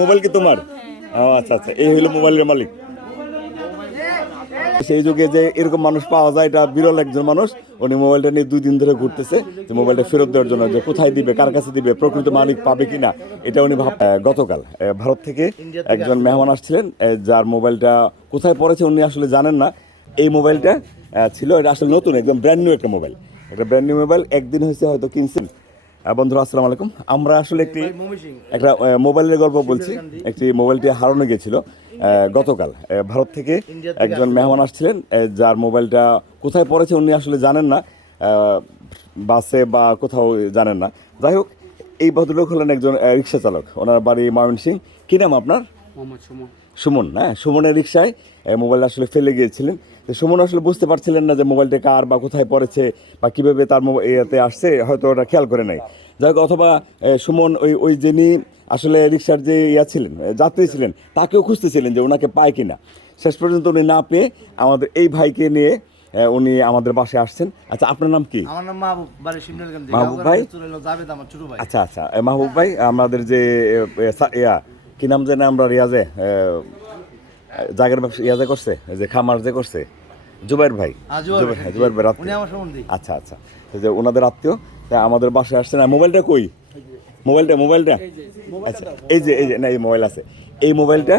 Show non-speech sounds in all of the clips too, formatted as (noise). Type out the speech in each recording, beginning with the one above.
Mobile কি তোমার? ও আচ্ছা আচ্ছা এই হলো মোবাইলের মালিক। সেই যুগে যে এরকম মানুষ পাওয়া যায় এটা বিরল একজন মানুষ উনি মোবাইলটা নিয়ে দুই দিন ধরে ঘুরতেছে যে মোবাইলটা ফেরত দেওয়ার জন্য যে কোথায় দিবে কার কাছে দিবে প্রকৃত মালিক পাবে কিনা এটা উনি ভাব গতকাল ভারত থেকে একজন মেহমান আসছিলেন যার মোবাইলটা কোথায় পড়েছে উনি আসলে জানেন না। এই মোবাইলটা ছিল এটা আসলে নতুন একদম ব্র্যান্ড নিউ একটা মোবাইল। এটা ব্র্যান্ড নিউ মোবাইল একদিন হয়েছে হয়তো কিনছেন। বন্ধুরা আসসালামু আলাইকুম। আমরা আসলে একটি একটা মোবাইলের গল্প বলছি। একটি মোবাইলটি হারানো গিয়েছিল আহ, গতকাল। ভারত থেকে একজন মেহমান আসছিলেন যার মোবাইলটা কোথায় পড়েছে উনি আসলে জানেন না। বাসে বা কোথাও জানেন না। যাই হোক এই ভদ্রলোক হলেন একজন রিক্সা চালক। ওনার বাড়ি ময়মনসিং। কী নাম আপনার? সুমন। সুমন হ্যাঁ সুমনের রিক্সায় মোবাইলটা আসলে ফেলে গিয়েছিলেন। তো সুমন আসলে বুঝতে পারছিলেন না যে মোবাইলটা কার বা কোথায় পড়েছে বা কীভাবে তার ইয়েতে আসছে হয়তো ওটা খেয়াল করে নাই। যাই হোক অথবা সুমন ওই ওই যিনি আসলে রিক্সার যে ইয়া ছিলেন যাত্রী ছিলেন তাকেও খুঁজতেছিলেন যে ওনাকে পায় কিনা। শেষ পর্যন্ত উনি না পেয়ে আমাদের এই ভাইকে নিয়ে উনি আমাদের বাসায় আসছেন। আচ্ছা আপনার নাম কি? আমার নাম মাহবুব বাড়ি শিমলালগঞ্জ মাহবুব ভাই? জাভেদ আমার ছোট ভাই। আচ্ছা আচ্ছা মাহবুব ভাই আমাদের যে ইয়া কি নাম জানে আমরা রিয়াজে জাগের ব্যবসা ইয়াজে করছে যে খামার যে করছে জুবাইর ভাই। জুবাইর ভাই, জুবাইর ভাই আত্মীয়। আচ্ছা আচ্ছা। যে ওনাদের আত্মীয় তা আমাদের বাসায় আসছে না। মোবাইলটা কই? মোবাইলটা মোবাইলটা? আচ্ছা এই যে এই যে না এই মোবাইল আছে। এই মোবাইলটা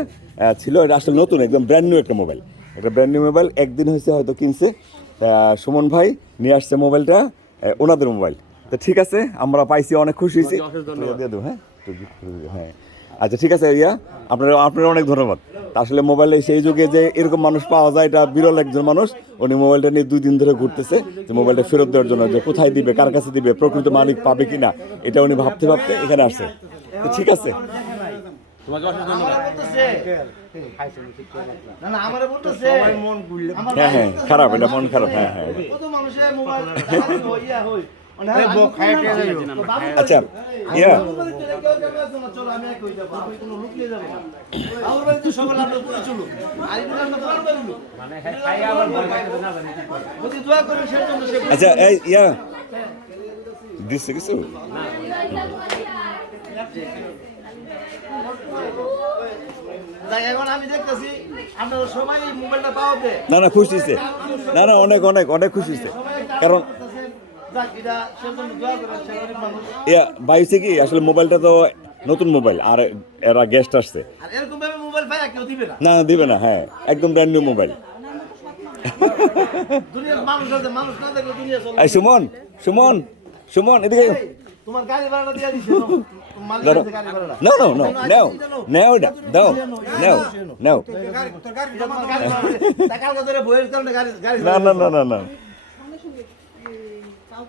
ছিল এটা আসলে নতুন একদম ব্র্যান্ড নিউ একটা মোবাইল। এটা ব্র্যান্ড নিউ মোবাইল একদিন হয়েছে হয়তো কিনছে। তা সুমন ভাই নিয়ে আসছে মোবাইলটা ওনাদের মোবাইল। তো ঠিক আছে আমরা পাইছি অনেক খুশি হয়েছি। দিয়ে দেবো হ্যাঁ? হ্যাঁ। আচ্ছা ঠিক আছে ইয়া আপনার আপনার অনেক ধন্যবাদ। আসলে মোবাইলে সেই যুগে যে এরকম মানুষ পাওয়া যায় এটা বিরল একজন মানুষ। উনি মোবাইলটা নিয়ে দুই দিন ধরে ঘুরতেছে যে মোবাইলটা ফেরত দেওয়ার জন্য যে কোথায় দিবে কার কাছে দিবে প্রকৃত মালিক পাবে কিনা এটা উনি ভাবতে ভাবতে এখানে আসছে। তো ঠিক আছে। তোমাকে অশেষ ধন্যবাদ। বলতেছে। না না আমারে বলতেছে। গুললে আমার হ্যাঁ হ্যাঁ খারাপ এটা মন খারাপ হ্যাঁ হ্যাঁ। (laughs) আচ্ছা ইয়া। মানে হ্যাঁ আচ্ছা এই ইয়া। দিচ্ছে কিছু? দেখ, এখন আমি দেখতেছি আপনারা সবাই এই মোবাইলটা পাওয়াতে না না খুশি না না অনেক অনেক অনেক খুশি হয়েছে কারণ ইয়া বাইছে কি আসলে মোবাইলটা তো নতুন মোবাইল আর এরা গেস্ট আসছে। আর এরকম ভাবে মোবাইল পায় কেউ দিবে না না না, দিবে না হ্যাঁ একদম ব্র্যান্ড নিউ মোবাইল দুনিয়ার মানুষ আছে মানুষ না দেখলে দুনিয়া চলে এই সুমন সুমন সুমন এদিকে এই, তোমার গাড়ি ভাড়াটা দিয়ে দিছে মালিক ধরো। আছে গাড়ি ভাড়াটা নো নো নো নাও নাও এটা দাও নাও নাও। এটা তোমার গাড়ি ভাড়া টাকা আলাদা করে বইয়ের কারণে গাড়ি গাড়ি না না না না না আর উনিও তো এমনি কোথা থেকে ওরা ফাইতাছে (laughs)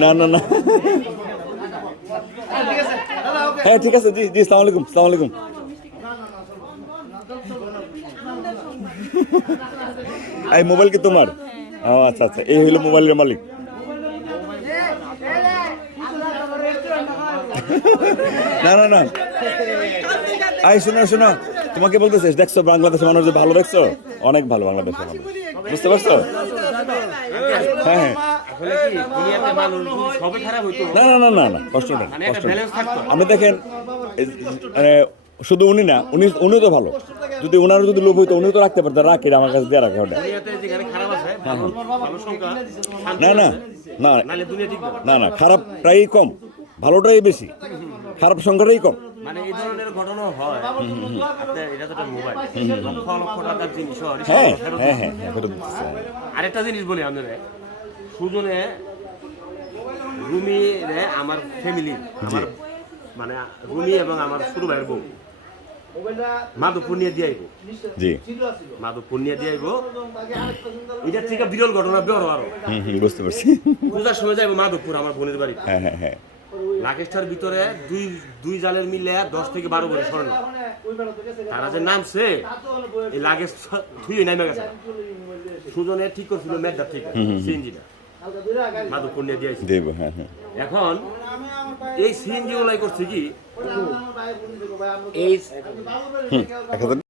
না। না না না। ঠিক আছে। দাদা ওকে। হ্যাঁ ঠিক আছে জি জি সালাম আলাইকুম সালাম আলাইকুম। এই মোবাইল কি তোমার? ও আচ্ছা আচ্ছা এই হলো মোবাইলের মালিক। না না না। আই শোনো শোনো। তোমাকে বলতেছিস দেখছ বাংলাদেশের মানুষ ভালো দেখছ? অনেক ভালো বাংলাদেশের মানুষ। বুঝতে পারছ? হ্যাঁ হ্যাঁ। খারাপ না না না না না কষ্ট নেই মানে কষ্ট আপনি দেখেন মানে শুধু উনি না উনি উনি তো ভালো। যদি ওনারও যদি লোভ হইতো উনিও তো রাখতে পারতেন রাখি আমার কাছে দিয়ে রাখে ওটা। খারাপ সংখ্যা শান্তি না না না না। না না খারাপটাই কম ভালোটাই বেশি খারাপ সংখ্যাটাই কম। মানে এই ধরনের ঘটনা হয়। এটা তো একটা মোবাইল লক্ষ লক্ষ টাকার জিনিস হয়, হ্যাঁ হ্যাঁ। আরেকটা জিনিস বলি আপনারা। সুজনে রুমি রে আমার ফ্যামিলি আমার মানে রুমি এবং আমার ছোট ভাইয়ের বউ। মাধবপুর নিয়ে দিয়ে আইবো। জি। মাধবপুর নিয়ে দিয়ে আইবো। এটার থেকে বিরল ঘটনা বড় আরও। হুম হুম বুঝতে পারছি। পূজার সময় যাইবো মাধবপুর আমার বোনের বাড়ি হ্যাঁ হ্যাঁ হ্যাঁ। লাকেশটার ভিতরে দুই দুই জালের মিলে দশ থেকে বারো করে স্বর্ণ তারা যে নামছে এই লাগেজ থুই নামে গেছে। সুজনে ঠিক করছিল মেঘদার থেকে সিএনজিটা। মাধবপুর নিয়ে দিয়েছে হ্যাঁ হ্যাঁ। এখন এই সিএনজি ওলাই করছে কি? এই